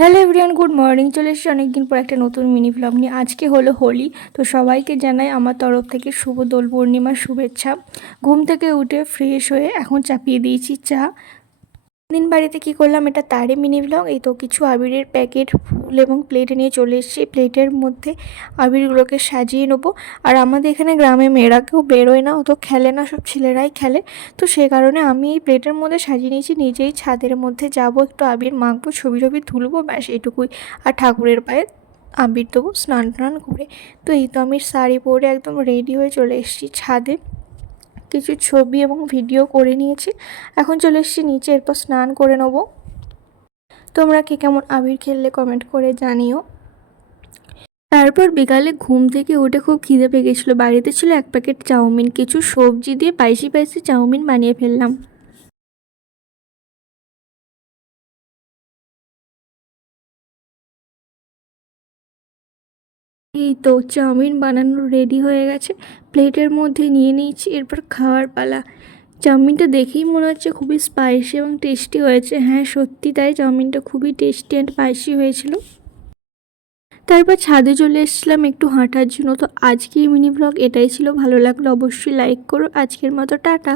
Hello everyone, good morning. চলে এসেছি অনেকদিন পর একটা নতুন মিনি ব্লগ নিয়ে। আজকে হলো হোলি, তো সবাইকে জানাই আমার তরফ থেকে শুভ দোল পূর্ণিমার শুভেচ্ছা। ঘুম থেকে উঠে ফ্রেশ হয়ে এখন চাপিয়ে দিয়েছি চা। দিন বাড়িতে কি করলাম, এটা তারই মিনি ব্লগ। এই তো কিছু আবিরের প্যাকেট, ফুল এবং প্লেটে নিয়ে চলে এসেছি। প্লেটের মধ্যে আবিরগুলোকে সাজিয়ে নেবো। আর আমাদের এখানে গ্রামে মেয়েরা কেউ বেরোয় না, অত খেলে না, সব ছেলেরাই খেলে। তো সেই কারণে আমি এই প্লেটের মধ্যে সাজিয়ে নিয়েছি। নিজেই ছাদের মধ্যে যাব, একটু আবির মাখবো, ছবি টবি তুলবো, ব্যাস এটুকুই। আর ঠাকুরের পায়ে আবির দেবো স্নান টান করে। তো এই তো আমি শাড়ি পরে একদম রেডি হয়ে চলে এসেছি ছাদে। কিছু ছবি এবং ভিডিও করে নিয়েছি। এখন চলে এসেছি নিচে, এরপর স্নান করে নেব। তোমরা কে কেমন আবির খেললে কমেন্ট করে জানিও। তারপর বিকালে ঘুম থেকে উঠে খুব খিদে পেয়ে গেছিলো। বাড়িতে ছিল এক প্যাকেট চাউমিন, কিছু সবজি দিয়ে স্পাইসি স্পাইসি চাউমিন বানিয়ে ফেললাম। এই তো চাউমিন বানানো রেডি হয়ে গেছে, প্লেটের মধ্যে নিয়ে নিয়েছি। এরপর খাওয়ার পালা। চাউমিনটা দেখেই মনে হচ্ছে খুবই স্পাইসি এবং টেস্টি হয়েছে। হ্যাঁ সত্যি তাই, চাউমিনটা খুবই টেস্টি অ্যান্ড স্পাইসি হয়েছিল। তারপর ছাদে চলে এসেছিলাম একটু হাঁটার জন্য। তো আজকের মিনি ব্লগ এটাই ছিল। ভালো লাগলে অবশ্যই লাইক করো। আজকের মতো টাটা।